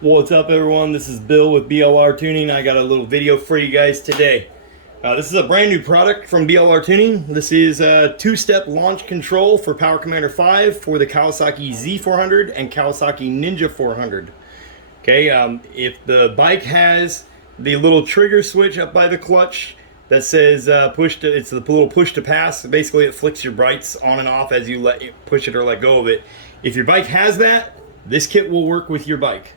What's up everyone, this is Bill with BLR Tuning. I got a little video for you guys today. This is a brand new product from BLR Tuning. This is a two-step launch control for Power Commander 5 for the Kawasaki Z400 and Kawasaki Ninja 400. Okay, if the bike has the little trigger switch up by the clutch that says it's the little push to pass. Basically it flicks your brights on and off as you push it or let go of it. If your bike has that, this kit will work with your bike.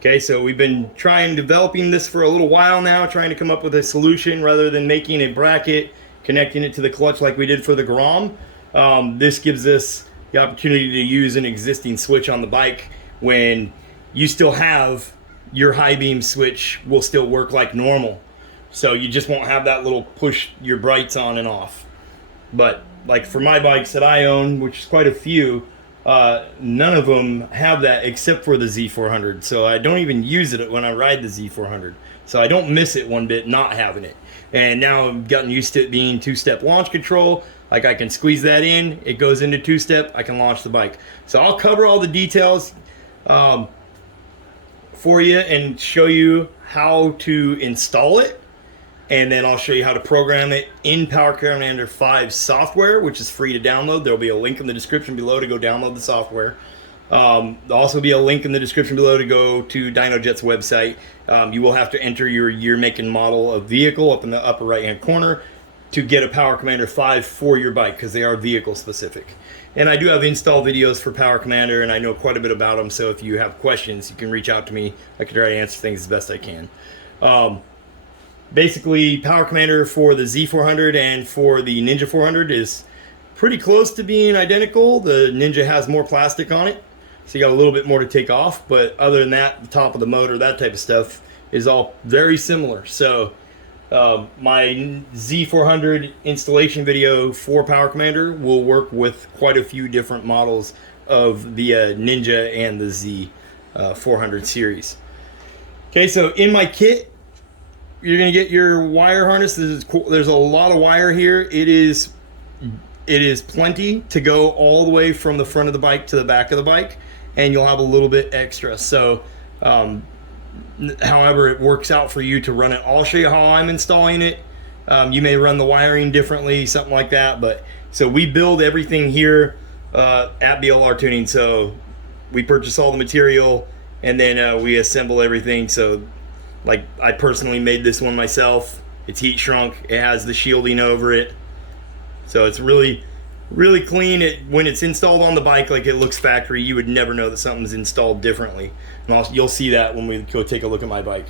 Okay, so we've been developing this for a little while now, trying to come up with a solution rather than making a bracket, connecting it to the clutch like we did for the Grom. This gives us the opportunity to use an existing switch on the bike when you still have your high beam switch will still work like normal. So you just won't have that little push your brights on and off. But like for my bikes that I own, which is quite a few, none of them have that except for the Z400. So I don't even use it when I ride the Z400. So I don't miss it one bit not having it. And now I've gotten used to it being two-step launch control. Like I can squeeze that in, it goes into two-step, I can launch the bike. So I'll cover all the details for you and show you how to install it. And then I'll show you how to program it in Power Commander 5 software, which is free to download. There'll be a link in the description below to go download the software. There'll also be a link in the description below to go to DynoJet's website. You will have to enter your year, make, and model of vehicle up in the upper right-hand corner to get a Power Commander 5 for your bike, because they are vehicle specific. And I do have install videos for Power Commander, and I know quite a bit about them, so if you have questions, you can reach out to me. I can try to answer things as best I can. Basically, Power Commander for the Z400 and for the Ninja 400 is pretty close to being identical. The Ninja has more plastic on it, so you got a little bit more to take off. But other than that, the top of the motor, that type of stuff, is all very similar. So my Z400 installation video for Power Commander will work with quite a few different models of the Ninja and the Z400 series. Okay, so in my kit, you're gonna get your wire harness. This is cool. There's a lot of wire here. It is plenty to go all the way from the front of the bike to the back of the bike, and you'll have a little bit extra. So, however it works out for you to run it, I'll show you how I'm installing it. You may run the wiring differently, something like that. But so we build everything here at BLR Tuning. So we purchase all the material, and then we assemble everything. So, like, I personally made this one myself. It's heat shrunk. It has the shielding over it. So it's really, really clean. When it's installed on the bike, like it looks factory, you would never know that something's installed differently. And you'll see that when we go take a look at my bike.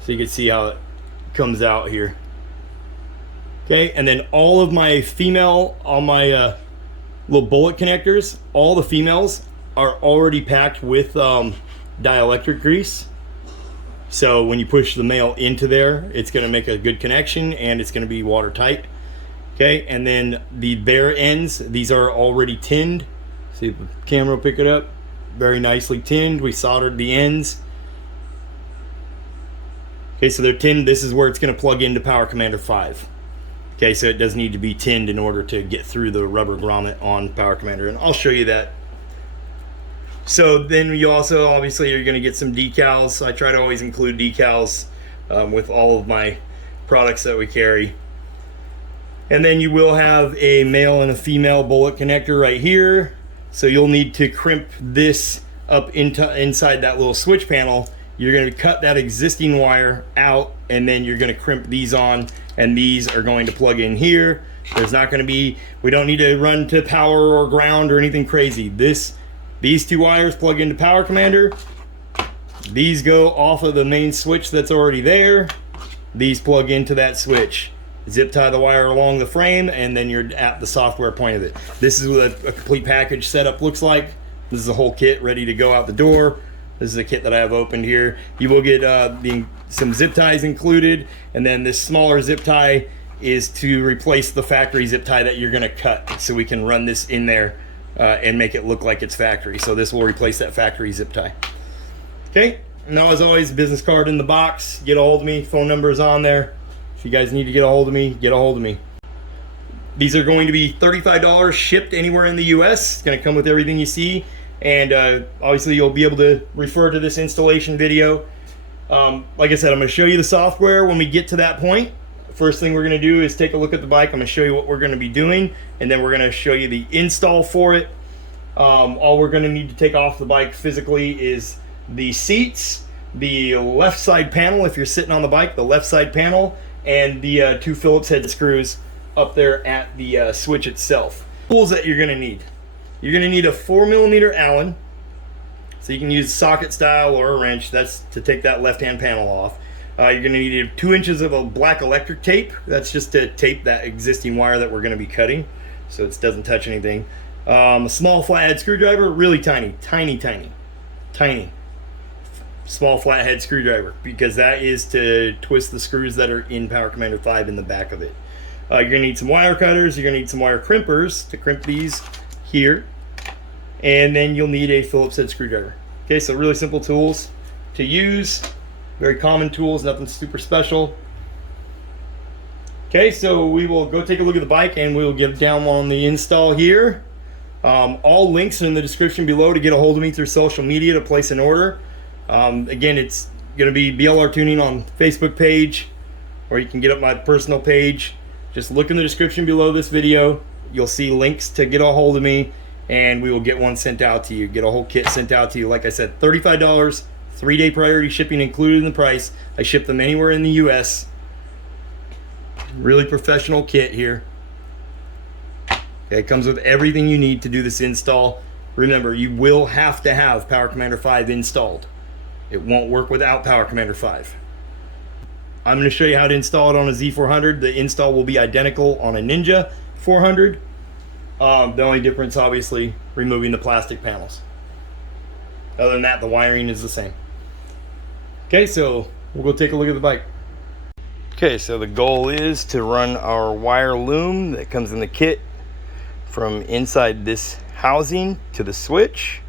So you can see how it comes out here. Okay, and then all of my little bullet connectors, all the females are already packed with dielectric grease. So when you push the male into there, it's going to make a good connection, and it's going to be watertight. Okay, and then the bare ends, these are already tinned. See if the camera will pick it up. Very nicely tinned. We soldered the ends. Okay, so they're tinned. This is where it's going to plug into Power Commander 5. Okay, so it does need to be tinned in order to get through the rubber grommet on Power Commander, and I'll show you that. So then you also, obviously, you're going to get some decals. I try to always include decals with all of my products that we carry. And then you will have a male and a female bullet connector right here. So you'll need to crimp this up inside that little switch panel. You're going to cut that existing wire out, and then you're going to crimp these on, and these are going to plug in here. There's not going to be, we don't need to run to power or ground or anything crazy. These two wires plug into Power Commander. These go off of the main switch that's already there. These plug into that switch. Zip tie the wire along the frame, and then you're at the software point of it. This is what a complete package setup looks like. This is a whole kit ready to go out the door. This is a kit that I have opened here. You will get some zip ties included, and then this smaller zip tie is to replace the factory zip tie that you're going to cut, so we can run this in there and make it look like it's factory. So this will replace that factory zip tie. Okay, now as always, business card in the box. Get a hold of me. Phone number is on there. If you guys need to get a hold of me, get a hold of me. These are going to be $35 shipped anywhere in the US. It's going to come with everything you see. And obviously you'll be able to refer to this installation video. Like I said, I'm going to show you the software when we get to that point. First thing we're going to do is take a look at the bike. I'm going to show you what we're going to be doing, and then we're going to show you the install for it. All we're going to need to take off the bike physically is the seats, the left side panel if you're sitting on the bike, the left side panel, and the 2 Phillips head screws up there at the switch itself. Tools that you're going to need. You're going to need a 4mm Allen, so you can use socket style or a wrench. That's to take that left-hand panel off. You're going to need 2 inches of a black electric tape. That's just to tape that existing wire that we're going to be cutting, so it doesn't touch anything. A small flathead screwdriver, really tiny, small flathead screwdriver, because that is to twist the screws that are in Power Commander 5 in the back of it. You're going to need some wire cutters. You're going to need some wire crimpers to crimp these here. And then you'll need a Phillips head screwdriver. Okay, so really simple tools to use. Very common tools, nothing super special. Okay, so we will go take a look at the bike and we'll get down on the install here. All links are in the description below to get a hold of me through social media to place an order. Again, it's going to be BLR Tuning on Facebook page, or you can get up my personal page. Just look in the description below this video. You'll see links to get a hold of me, and we will get one sent out to you. Get a whole kit sent out to you. Like I said, $35, 3-day priority shipping included in the price. I ship them anywhere in the US. Really professional kit here. Okay, it comes with everything you need to do this install. Remember, you will have to have Power Commander 5 installed. It won't work without Power Commander 5. I'm going to show you how to install it on a Z400. The install will be identical on a Ninja 400. The only difference, obviously, removing the plastic panels. Other than that, the wiring is the same. Okay, so we'll go take a look at the bike. Okay, so the goal is to run our wire loom that comes in the kit from inside this housing to the switch.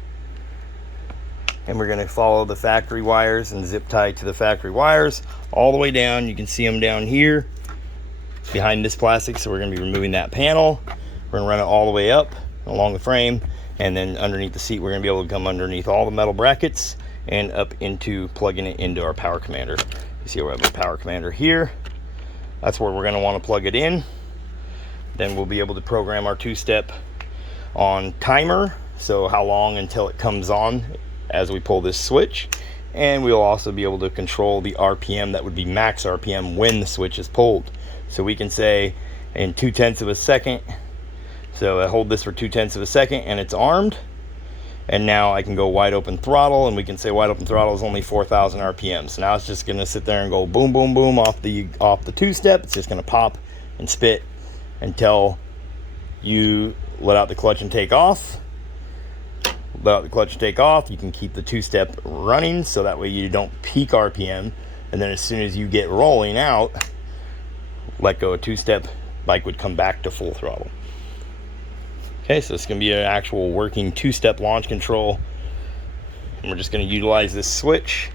And we're going to follow the factory wires and zip tie to the factory wires all the way down. You can see them down here behind this plastic, so we're going to be removing that panel. We're going to run it all the way up along the frame, and then underneath the seat we're going to be able to come underneath all the metal brackets and up into plugging it into our Power Commander. You see we have a Power Commander here. That's where we're going to want to plug it in. Then we'll be able to program our 2-step on timer, so how long until it comes on as we pull this switch. And we'll also be able to control the RPM, that would be max RPM when the switch is pulled. So we can say in 0.2 of a second, so I hold this for 0.2 of a second and it's armed, and now I can go wide open throttle, and we can say wide open throttle is only 4,000 RPM. So now it's just going to sit there and go boom boom boom off the 2-step. It's just going to pop and spit until you let out the clutch and take off. Let out the clutch and take off. You can keep the 2-step running, so that way you don't peak RPM, and then as soon as you get rolling out, let go of 2-step, bike would come back to full throttle. Okay, so it's going to be an actual working 2-step launch control, and we're just going to utilize this switch,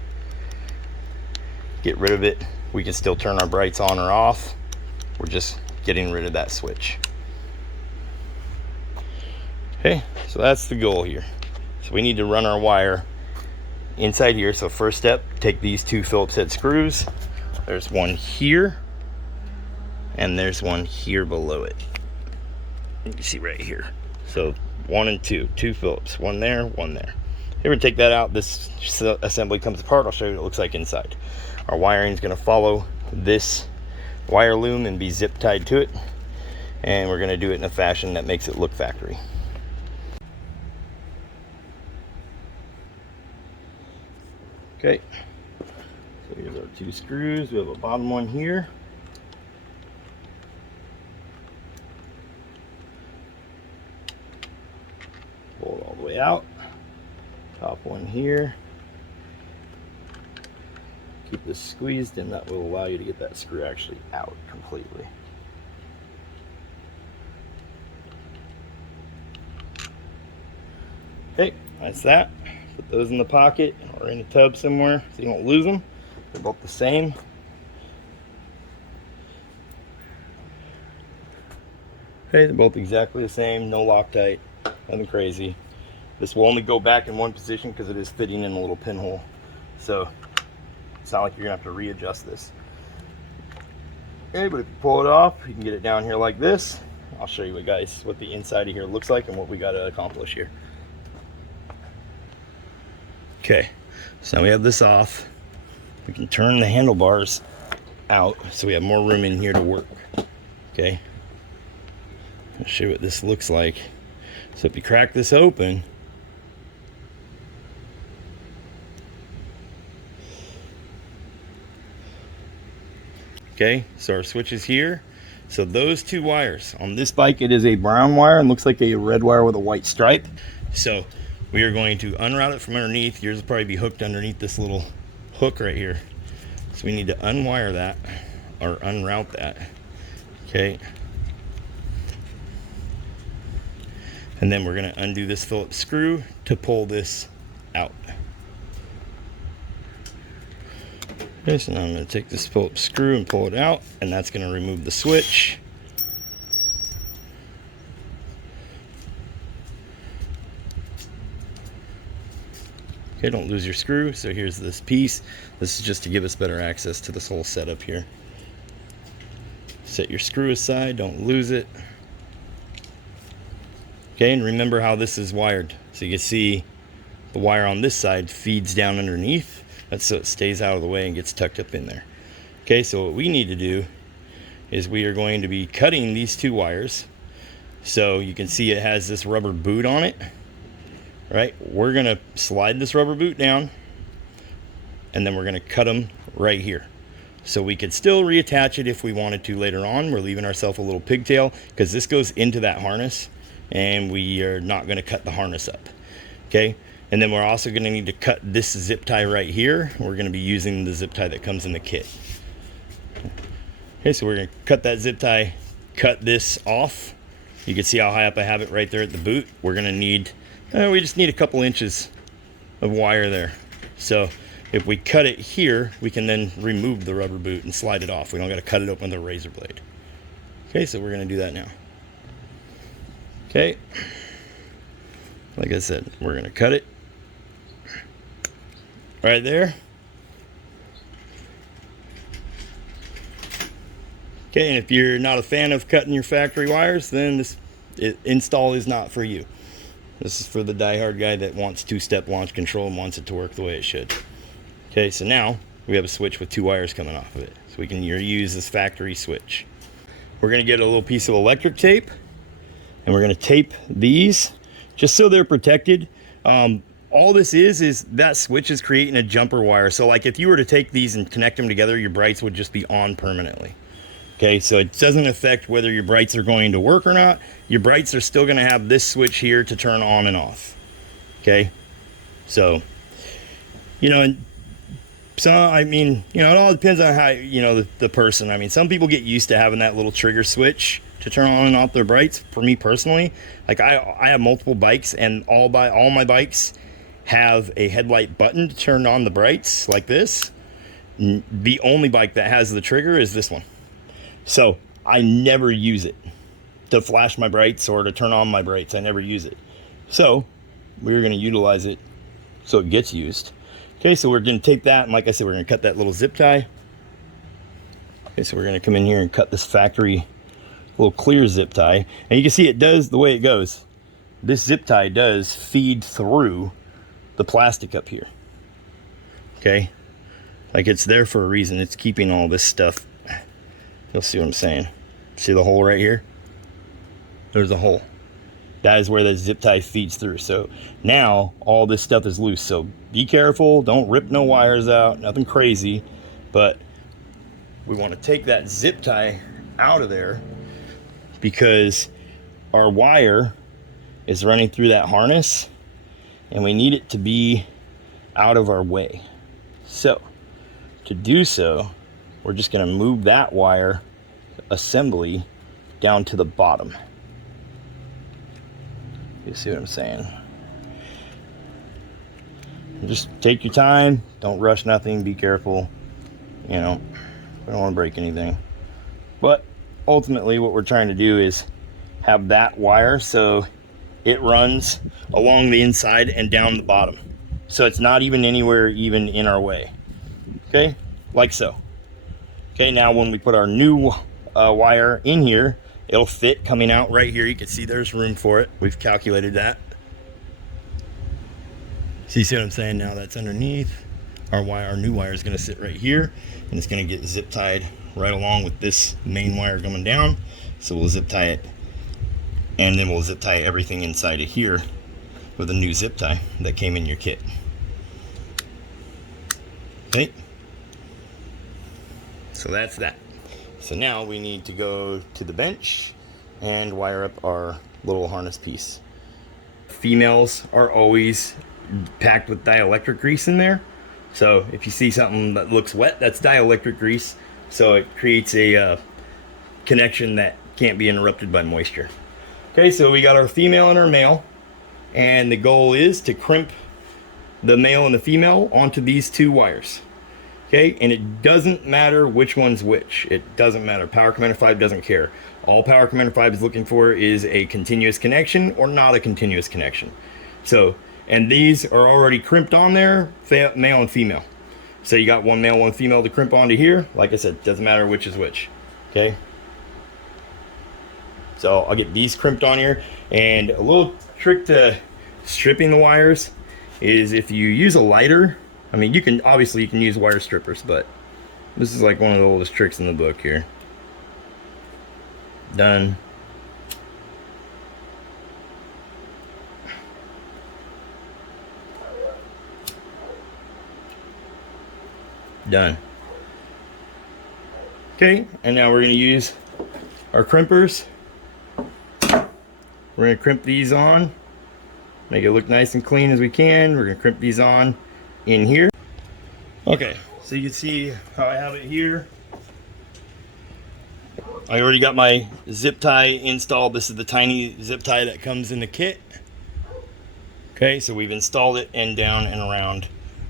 get rid of it. We can still turn our brights on or off. We're just getting rid of that switch. Okay, so that's the goal here. So we need to run our wire inside here. So first step, take these 2 Phillips head screws. There's one here, and there's one here below it. You can see right here. So 1 and 2 Phillips, one there, one there. Here, we take that out. This assembly comes apart. I'll show you what it looks like inside. Our wiring is going to follow this wire loom and be zip tied to it, and we're going to do it in a fashion that makes it look factory. Okay, so here's our 2 screws. We have a bottom one here. Pull it all the way out. Top one here. Keep this squeezed, and that will allow you to get that screw actually out completely. Okay, that's that. Put those in the pocket or in a tub somewhere so you won't lose them. They're both the same. Okay, they're both exactly the same, no Loctite, nothing crazy. This will only go back in one position because it is fitting in a little pinhole. So it's not like you're gonna have to readjust this. Okay, but if you pull it off, you can get it down here like this. I'll show you what the inside of here looks like and what we got to accomplish here. Okay, so now we have this off. We can turn the handlebars out so we have more room in here to work. Okay, I'll show you what this looks like. So if you crack this open, okay, so our switch is here. So those two wires, on this bike it is a brown wire and looks like a red wire with a white stripe. So we are going to unroute it from underneath. Yours will probably be hooked underneath this little hook right here. So we need to unwire that, or unroute that. Okay. And then we're gonna undo this Phillips screw to pull this out. Okay, so now I'm going to take this Phillips screw and pull it out, and that's going to remove the switch. Okay, don't lose your screw. So here's this piece. This is just to give us better access to this whole setup here. Set your screw aside, don't lose it. Okay, and remember how this is wired. So you can see the wire on this side feeds down underneath. That's so it stays out of the way and gets tucked up in there. Okay, so what we need to do is we are going to be cutting these two wires. So you can see it has this rubber boot on it, right? We're gonna slide this rubber boot down and then we're gonna cut them right here. So we could still reattach it if we wanted to later on. We're leaving ourselves a little pigtail because this goes into that harness and we are not gonna cut the harness up, okay? And then we're also going to need to cut this zip tie right here. We're going to be using the zip tie that comes in the kit. Okay, so we're going to cut that zip tie, cut this off. You can see how high up I have it right there at the boot. We're going to need, we just need a couple inches of wire there. So if we cut it here, we can then remove the rubber boot and slide it off. We don't got to cut it open with a razor blade. Okay, so we're going to do that now. Okay. Like I said, we're going to cut it right there. Okay, and if you're not a fan of cutting your factory wires, then this install is not for you. This is for the diehard guy that wants two-step launch control and wants it to work the way it should. Okay, so now we have a switch with two wires coming off of it. So we can use this factory switch. We're going to get a little piece of electric tape, and we're going to tape these just so they're protected. All this is that switch is creating a jumper wire. So like if you were to take these and connect them together, your brights would just be on permanently. Okay, so it doesn't affect whether your brights are going to work or not. Your brights are still gonna have this switch here to turn on and off. Okay, so, and so, it all depends on how, the person. I mean, some people get used to having that little trigger switch to turn on and off their brights. For me personally, like I have multiple bikes, and all my bikes have a headlight button to turn on the brights like this. The only bike that has the trigger is this one. So I never use it to flash my brights or to turn on my brights. I never use it. So we're going to utilize it so it gets used. Okay, so we're going to take that, and like I said, we're going to cut that little zip tie. Okay, so we're going to come in here and cut this factory little clear zip tie. And you can see it does the way it goes. This zip tie does feed through the plastic up here. Okay, like it's there for a reason. It's keeping all this stuff. You'll see what I'm saying. See the hole right here? There's a hole. That is where the zip tie feeds through. So now all this stuff is loose. So be careful. Don't rip no wires out. Nothing crazy. But we want to take that zip tie out of there because our wire is running through that harness and we need it to be out of our way. So to do so, we're just going to move that wire assembly down to the bottom. You see what I'm saying? Just take your time. Don't rush nothing. Be careful. We don't want to break anything. But ultimately what we're trying to do is have that wire so it runs along the inside and down the bottom. So it's not even anywhere even in our way. Okay, like so. Okay, now when we put our new wire in here, it'll fit coming out right here. You can see there's room for it. We've calculated that. So you see what I'm saying? Now that's underneath. Our new wire is going to sit right here, and it's going to get zip tied right along with this main wire coming down. So we'll zip tie it, and then we'll zip tie everything inside of here with a new zip tie that came in your kit. Okay, so that's that. So now we need to go to the bench and wire up our little harness piece. Females are always packed with dielectric grease in there. So if you see something that looks wet, that's dielectric grease. So it creates a connection that can't be interrupted by moisture. Okay, so we got our female and our male, and the goal is to crimp the male and the female onto these two wires. Okay, and it doesn't matter which one's which. It doesn't matter. Power Commander 5 doesn't care. All Power Commander 5 is looking for is a continuous connection or not a continuous connection. So, and these are already crimped on there, male and female. So you got one male, one female to crimp onto here. Like I said, doesn't matter which is which. Okay. So I'll get these crimped on here. And a little trick to stripping the wires is if you use a lighter, I mean, you can obviously use wire strippers, but this is like one of the oldest tricks in the book here. Done. Done. Okay, and now we're going to use our crimpers. We're going to crimp these on, make it look nice and clean as we can. We're going to crimp these on in here. Okay, so you can see how I have it here. I already got my zip tie installed. This is the tiny zip tie that comes in the kit. Okay, so we've installed it and down and around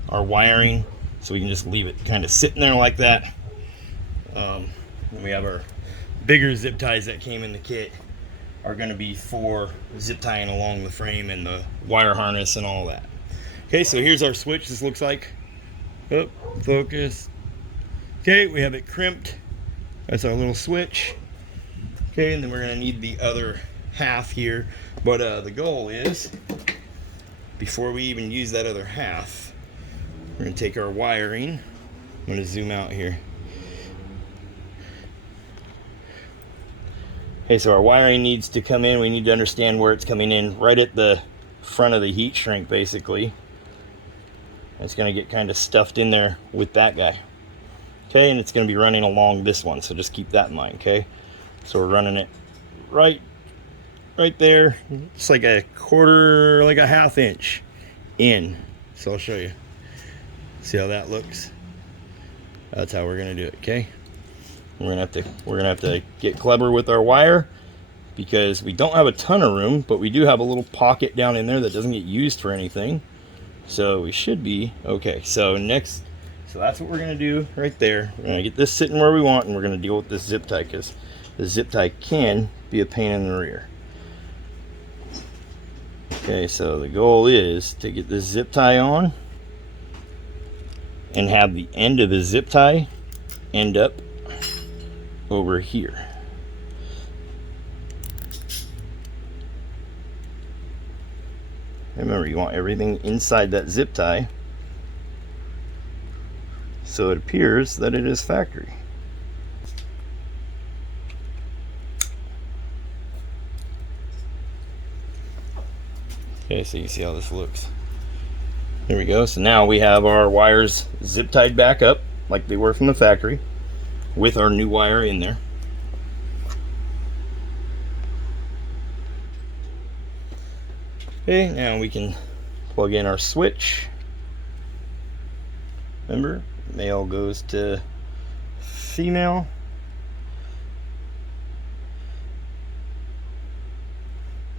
our wiring, so we can just leave it kind of sitting there like that. And we have our bigger zip ties that came in the kit are going to be for zip tying along the frame and the wire harness and all that. Okay, so here's our switch. This looks like, oh, focus. Okay, we have it crimped. That's our little switch. Okay, and then we're going to need the other half here. But the goal is, before we even use that other half, we're going to take our wiring. I'm going to zoom out here. Okay, so our wiring needs to come in. We need to understand where it's coming in, right at the front of the heat shrink, basically. It's going to get kind of stuffed in there with that guy. Okay, and it's going to be running along this one, so just keep that in mind, okay? So we're running it right there. It's like a quarter, like a half inch in. So I'll show you. See how that looks? That's how we're going to do it, okay? We're gonna have to get clever with our wire, because we don't have a ton of room, but we do have a little pocket down in there that doesn't get used for anything. So we should be okay. So that's what we're gonna do right there. We're gonna get this sitting where we want, and we're gonna deal with this zip tie, because the zip tie can be a pain in the rear. Okay, so the goal is to get this zip tie on and have the end of the zip tie end up over here. Remember, you want everything inside that zip tie so it appears that it is factory. Okay, so you see how this looks. There we go. So now we have our wires zip tied back up like they were from the factory, with our new wire in there. Okay, now we can plug in our switch. Remember, male goes to female.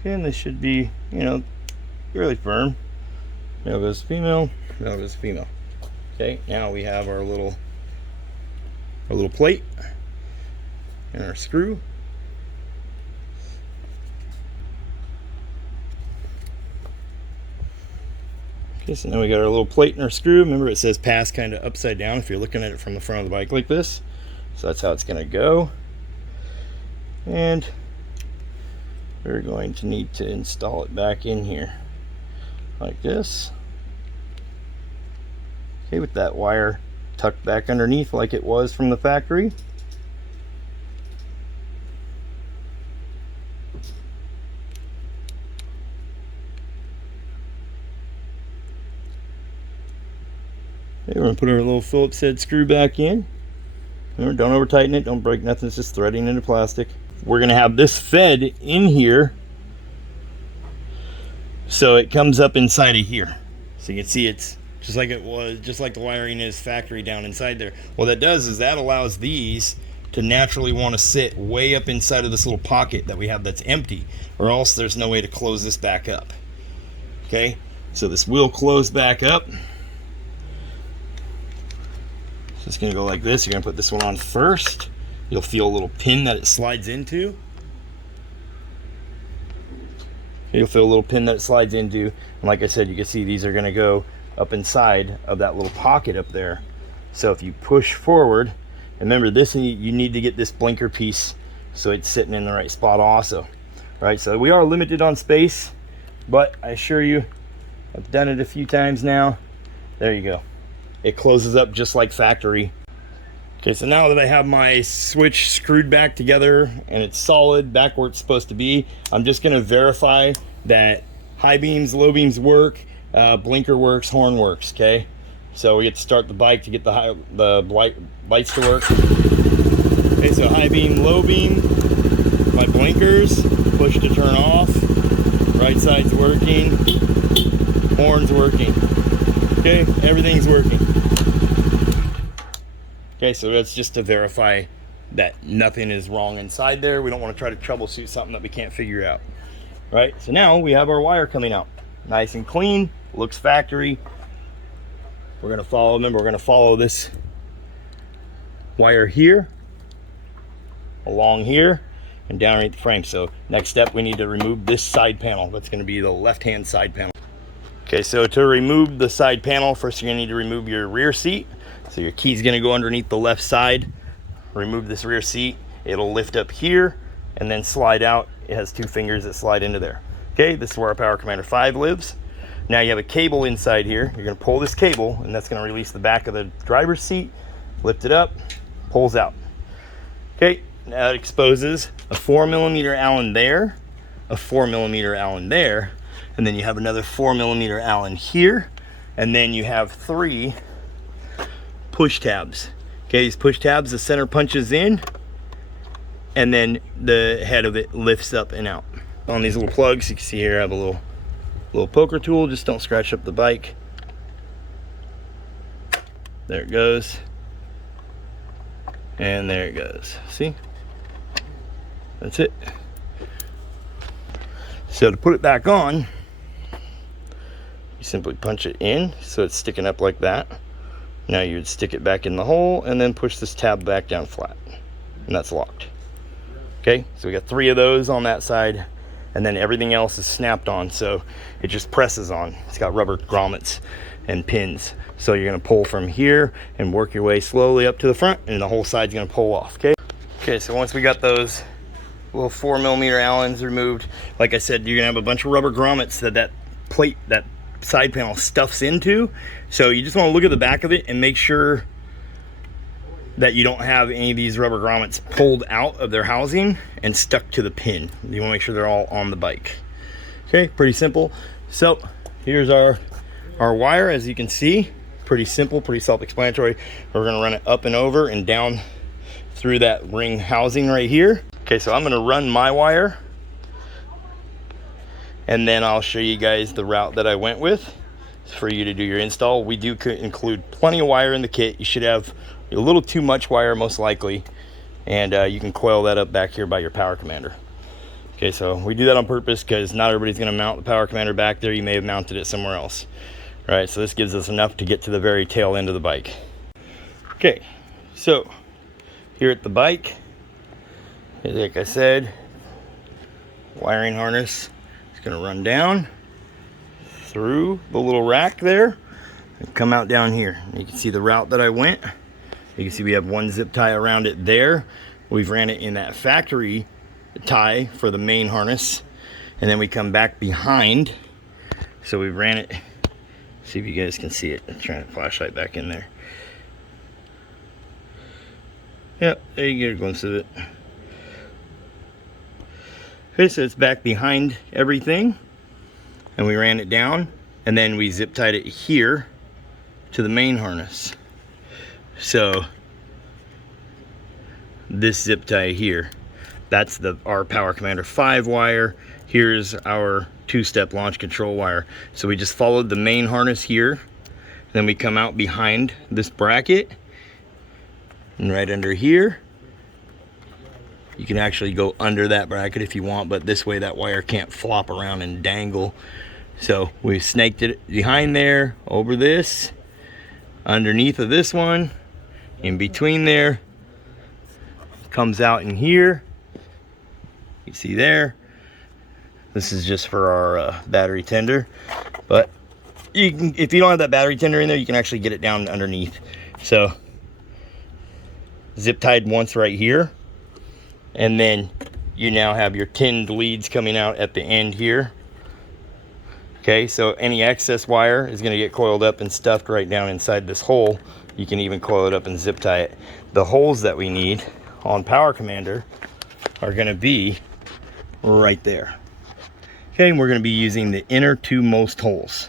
Okay, and this should be, really firm. Male goes to female, male goes to female. Okay, now we have our little plate and our screw. Okay, so now we got our little plate and our screw. Remember, it says pass kind of upside down if you're looking at it from the front of the bike like this. So that's how it's going to go. And we're going to need to install it back in here like this. Okay, with that wire tucked back underneath like it was from the factory. Okay, we're going to put our little Phillips head screw back in. Remember, don't over tighten it, don't break nothing, it's just threading into plastic. We're going to have this fed in here so it comes up inside of here. So you can see it's just like it was, just like the wiring is factory down inside there. What that does is that allows these to naturally want to sit way up inside of this little pocket that we have that's empty, or else there's no way to close this back up. Okay, so this will close back up. So it's going to go like this. You're going to put this one on first. You'll feel a little pin that it slides into. You'll feel a little pin that it slides into. And like I said, you can see these are going to go up inside of that little pocket up there. So if you push forward, remember this, you need to get this blinker piece so it's sitting in the right spot also. Right, so we are limited on space, but I assure you, I've done it a few times now. There you go. It closes up just like factory. Okay, so now that I have my switch screwed back together and it's solid back where it's supposed to be, I'm just going to verify that high beams, low beams work, blinker works, horn works. Okay, so we get to start the bike to get the lights to work. Okay, so high beam, low beam, my blinkers, push to turn off, right side's working, horn's working. Okay, everything's working. Okay, so that's just to verify that nothing is wrong inside there. We don't want to try to troubleshoot something that we can't figure out. Right, so now we have our wire coming out. Nice and clean, looks factory. We're gonna follow, remember, we're gonna follow this wire here, along here, and down underneath the frame. So next step, we need to remove this side panel. That's gonna be the left-hand side panel. Okay, so to remove the side panel, first you're gonna need to remove your rear seat. So your key's gonna go underneath the left side. Remove this rear seat. It'll lift up here and then slide out. It has two fingers that slide into there. Okay, this is where our Power Commander 5 lives. Now you have a cable inside here. You're gonna pull this cable and that's gonna release the back of the driver's seat, lift it up, pulls out. Okay, now it exposes a 4mm Allen there, a 4mm Allen there, and then you have another 4mm Allen here, and then you have 3 push tabs. Okay, these push tabs, the center punches in, and then the head of it lifts up and out. On these little plugs, you can see here I have a little poker tool. Just don't scratch up the bike. There it goes. And there it goes. See? That's it. So to put it back on, you simply punch it in so it's sticking up like that. Now you would stick it back in the hole and then push this tab back down flat. And that's locked. Okay, so we got 3 of those on that side, and then everything else is snapped on, so it just presses on. It's got rubber grommets and pins. So you're gonna pull from here and work your way slowly up to the front, and the whole side's gonna pull off, okay? Okay, so once we got those little 4mm Allens removed, like I said, you're gonna have a bunch of rubber grommets that plate, that side panel stuffs into. So you just wanna look at the back of it and make sure that you don't have any of these rubber grommets pulled out of their housing and stuck to the pin. You wanna make sure they're all on the bike. Okay, pretty simple. So here's our wire, as you can see. Pretty simple, pretty self-explanatory. We're gonna run it up and over and down through that ring housing right here. Okay, so I'm gonna run my wire, and then I'll show you guys the route that I went with for you to do your install. We do include plenty of wire in the kit. You should have a little too much wire most likely, and you can coil that up back here by your Power Commander. Okay, so we do that on purpose because not everybody's gonna mount the Power Commander back there. You may have mounted it somewhere else. All right, so this gives us enough to get to the very tail end of the bike. Okay, so here at the bike, like I said, wiring harness is gonna run down through the little rack there and come out down here. You can see the route that I went. You can see we have one zip tie around it there. We've ran it in that factory tie for the main harness, and then we come back behind. So we ran it, see if you guys can see it. I'm trying to flashlight back in there. Yep, there you get a glimpse of it. Okay, so it's back behind everything, and we ran it down, and then we zip tied it here to the main harness. So this zip tie here, that's our Power Commander 5 wire. Here's our 2-step launch control wire. So we just followed the main harness here, then we come out behind this bracket, and right under here, you can actually go under that bracket if you want, but this way that wire can't flop around and dangle. So we snaked it behind there, over this, underneath of this one, in between there, comes out in here. You see there, this is just for our battery tender, but you can, if you don't have that battery tender in there, you can actually get it down underneath. So zip tied once right here, and then you now have your tinned leads coming out at the end here. Okay, so any excess wire is going to get coiled up and stuffed right down inside this hole. You can even coil it up and zip tie it. The holes that we need on Power Commander are going to be right there. Okay, and we're going to be using the inner two most holes.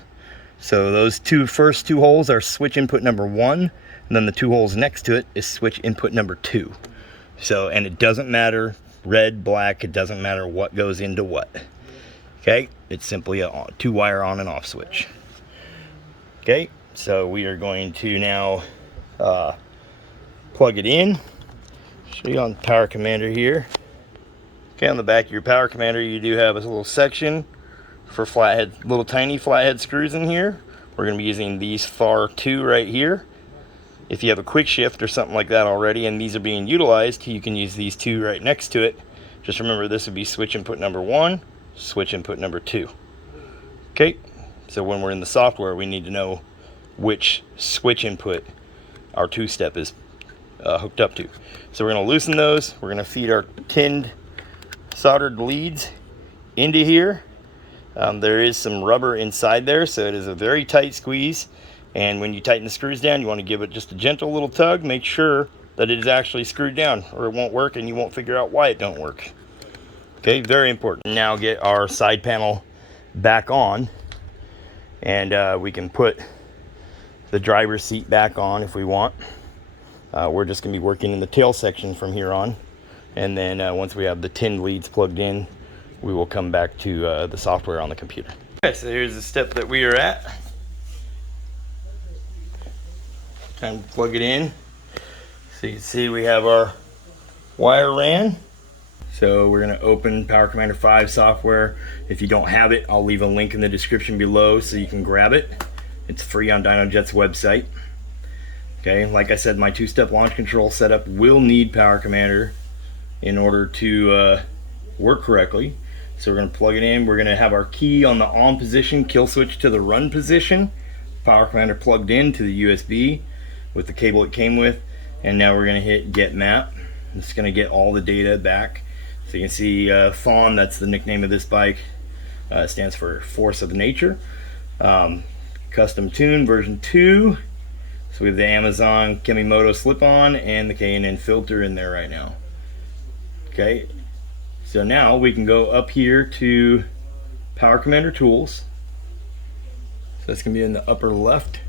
So those first two holes are switch input number 1, and then the 2 holes next to it is switch input number 2. So, and it doesn't matter red, black, it doesn't matter what goes into what. Okay, it's simply a 2-wire on and off switch. Okay, so we are going to now plug it in. Show you on Power Commander here. Okay, on the back of your Power Commander, you do have a little section for flathead, little tiny flathead screws in here. We're going to be using these far 2 right here. If you have a quick shift or something like that already and these are being utilized, you can use these 2 right next to it. Just remember, this would be switch input number 1, switch input number 2. Okay, so when we're in the software, we need to know which switch input our 2-step is hooked up to. So we're going to loosen those. We're going to feed our tinned soldered leads into here. There is some rubber inside there, so it is a very tight squeeze. And when you tighten the screws down, you want to give it just a gentle little tug. Make sure that it is actually screwed down, or it won't work and you won't figure out why it don't work. Okay, very important. Now get our side panel back on, and we can put the driver's seat back on if we want. We're just going to be working in the tail section from here on, and then once we have the tinned leads plugged in, we will come back to the software on the computer. Okay, so here's the step that we are at. Time to plug it in. So you can see we have our wire ran. So we're going to open Power Commander 5 software. If you don't have it, I'll leave a link in the description below so you can grab it. It's free on DynoJet's website. Okay, like I said, my 2-step launch control setup will need Power Commander in order to work correctly. So we're going to plug it in. We're going to have our key on the on position, kill switch to the run position. Power Commander plugged in to the USB with the cable it came with, and now we're going to hit get map. It's going to get all the data back. So you can see Fawn, that's the nickname of this bike. It stands for Force of Nature. Custom tune version 2. So we have the Amazon Kemimoto slip-on and the K&N filter in there right now. Okay, so now we can go up here to Power Commander Tools. So that's going to be in the upper left.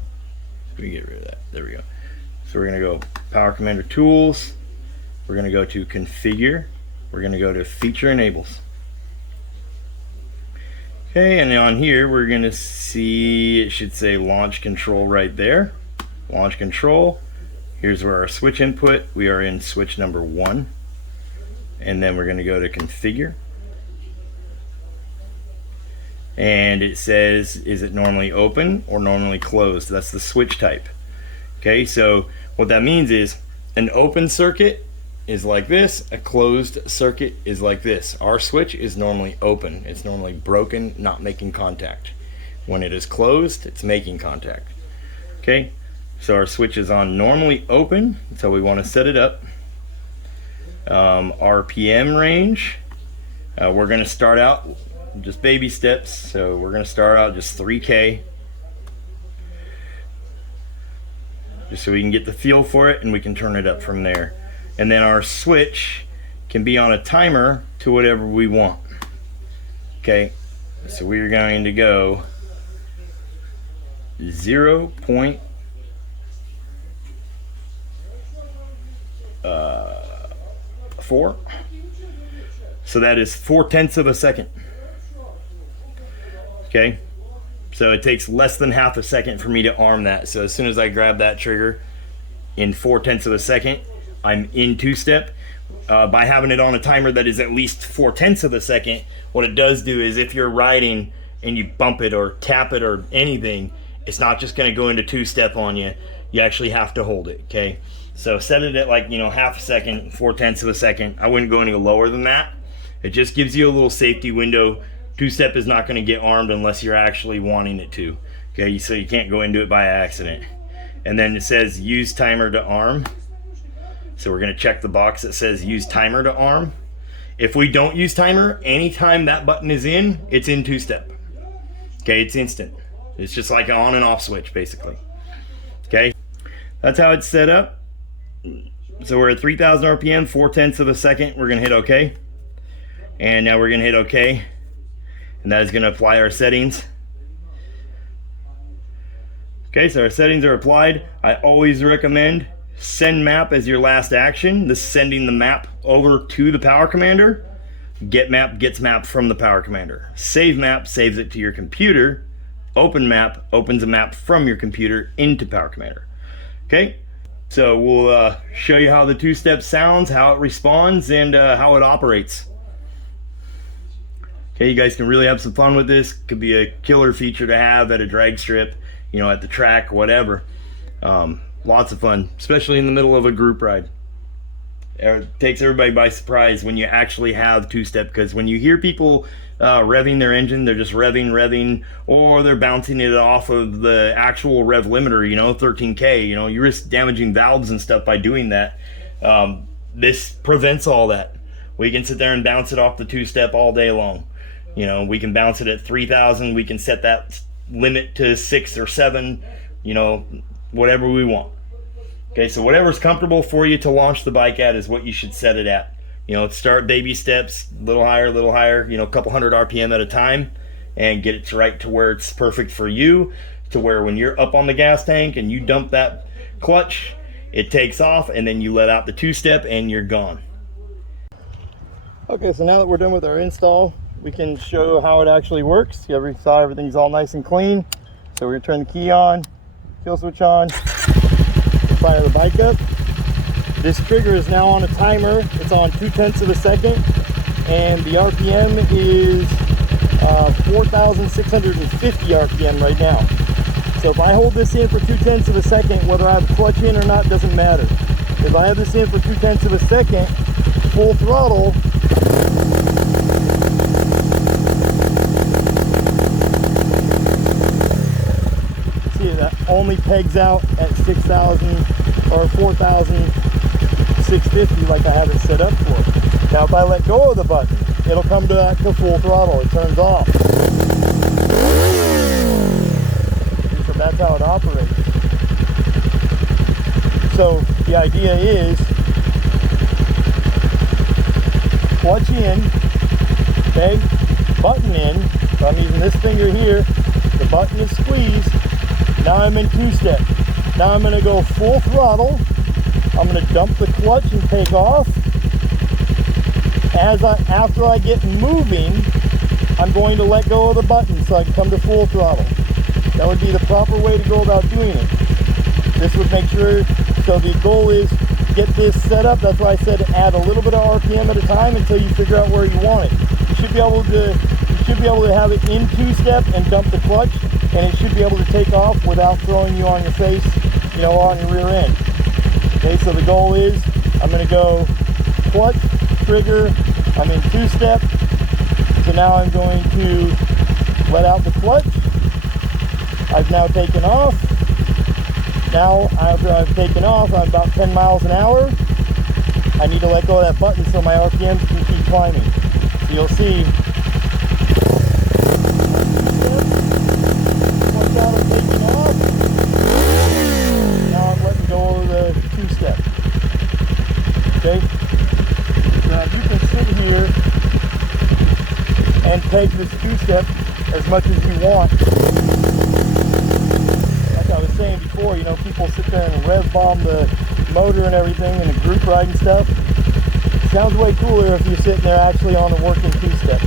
We get rid of that. There we go. So we're going to go Power Commander Tools. We're going to go to Configure. We're going to go to Feature Enables. Okay, and on here we're going to see, it should say Launch Control right there. Launch Control. Here's where our switch input. We are in switch number 1. And then we're going to go to Configure. And it says, is it normally open or normally closed? That's the switch type. Okay, so what that means is an open circuit is like this, a closed circuit is like this. Our switch is normally open. It's normally broken, not making contact. When it is closed, it's making contact. Okay, so our switch is on normally open, so we want to set it up. RPM range, we're going to start out just baby steps, so we're going to start out just 3K, just so we can get the feel for it, and we can turn it up from there. And then our switch can be on a timer to whatever we want. Okay, so we're going to go 0.4. So that is 0.4 of a second. Okay, so it takes less than half a second for me to arm that. So as soon as I grab that trigger in 0.4 of a second, I'm in two-step. By having it on a timer that is at least 0.4 of a second, what it does do is if you're riding and you bump it or tap it or anything, it's not just going to go into two-step on you. You actually have to hold it. Okay, so set it at, like, you know, half a second, 0.4 of a second. I wouldn't go any lower than that. It just gives you a little safety window. Two-step is not going to get armed unless you're actually wanting it to. Okay, so you can't go into it by accident. And then it says use timer to arm. So we're going to check the box that says use timer to arm. If we don't use timer, anytime that button is in, it's in two-step. Okay, it's instant. It's just like an on and off switch, basically. Okay, that's how it's set up. So we're at 3,000 RPM, 0.4 of a second. We're going to hit OK. And now we're going to hit OK. And that is going to apply our settings. Okay, so our settings are applied. I always recommend send map as your last action. This is sending the map over to the power commander. Get map gets map from the power commander. Save map saves it to your computer. Open map opens a map from your computer into power commander. Okay, so we'll show you how the two-step sounds, how it responds, and how it operates. Okay, you guys can really have some fun with this. Could be a killer feature to have at a drag strip, you know, at the track, whatever. Lots of fun, especially in the middle of a group ride. It takes everybody by surprise when you actually have two-step, because when you hear people revving their engine, they're just revving, or they're bouncing it off of the actual rev limiter, you know, 13K, you know, you risk damaging valves and stuff by doing that. This prevents all that. We can sit there and bounce it off the two-step all day long. You know, we can bounce it at 3,000, we can set that limit to 6 or 7, you know, whatever we want. Okay, so whatever's comfortable for you to launch the bike at is what you should set it at. You know, start baby steps, a little higher, you know, a couple hundred RPM at a time, and get it right to where it's perfect for you, to where when you're up on the gas tank and you dump that clutch, it takes off, and then you let out the two-step and you're gone. Okay, so now that we're done with our install, we can show how it actually works. You saw everything's all nice and clean. So we're gonna turn the key on, kill switch on, fire the bike up. This trigger is now on a timer. It's on 0.2 of a second, and the RPM is 4,650 RPM right now. So if I hold this in for 0.2 of a second, whether I have the clutch in or not doesn't matter. If I have this in for 0.2 of a second, full throttle, that only pegs out at 6,000 or 4,650 like I have it set up for. Now if I let go of the button, it'll come to full throttle. It turns off. So that's how it operates. So the idea is clutch in, okay, button in. So I'm using this finger here. The button is squeezed. Now I'm in two-step. Now I'm going to go full throttle. I'm going to dump the clutch and take off. After I get moving, I'm going to let go of the button so I can come to full throttle. That would be the proper way to go about doing it. This would make sure, so the goal is get this set up. That's why I said add a little bit of RPM at a time until you figure out where you want it. You should be able to have it in two-step and dump the clutch, and it should be able to take off without throwing you on your face, you know, on your rear end. Okay, so the goal is I'm going to go clutch, trigger, I'm in two-step, so now I'm going to let out the clutch, I've now taken off. Now, after I've taken off, I'm about 10 miles an hour. I need to let go of that button so my RPMs can keep climbing. So you'll see. Once out, I'm taking off. Now I'm letting go of the two-step. Okay? So now you can sit here and take this two-step as much as you want. Like I was saying before, you know, people sit there and rev bomb the motor and everything and the group ride and stuff. It sounds way cooler if you're sitting there actually on a working two-step.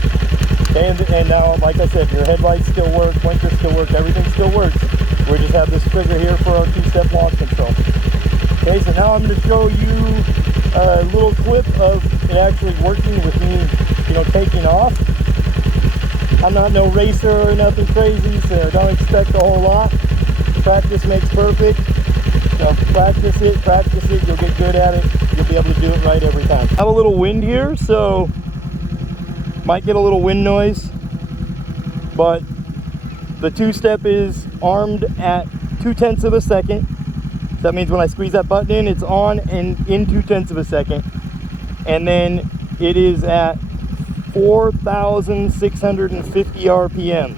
Okay, and now, like I said, your headlights still work, blinkers still work, everything still works. We just have this trigger here for our two-step launch control. Okay, so now I'm going to show you a little clip of it actually working with me, you know, taking off. I'm not no racer or nothing crazy, so don't expect a whole lot. Practice makes perfect. So practice it, you'll get good at it. You'll be able to do it right every time. I have a little wind here, so might get a little wind noise, but the two-step is armed at 0.2 of a second. So that means when I squeeze that button in, it's on and in 0.2 of a second. And then it is at 4,650 RPM.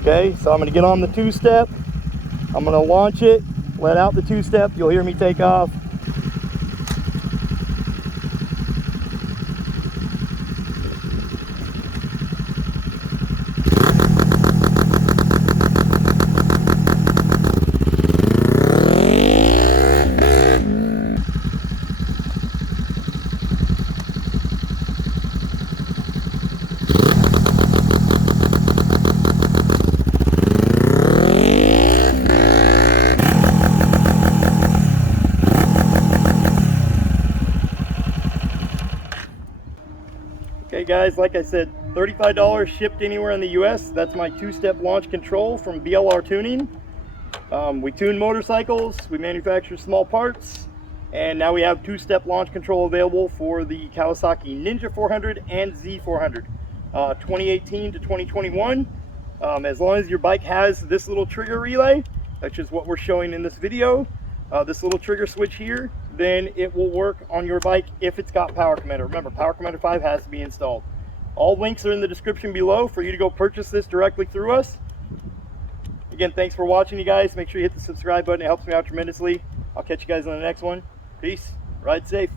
Okay, so I'm going to get on the two-step. I'm going to launch it, let out the two-step. You'll hear me take off. Okay guys, like I said, $35 shipped anywhere in the US. That's my two-step launch control from BLR Tuning. We tune motorcycles, we manufacture small parts, and now we have two-step launch control available for the Kawasaki Ninja 400 and Z400, 2018 to 2021. As long as your bike has this little trigger relay, which is what we're showing in this video, this little trigger switch here, then it will work on your bike if it's got Power Commander. Remember, Power Commander 5 has to be installed. All links are in the description below for you to go purchase this directly through us. Again, thanks for watching, you guys. Make sure you hit the subscribe button. It helps me out tremendously. I'll catch you guys on the next one. Peace. Ride safe.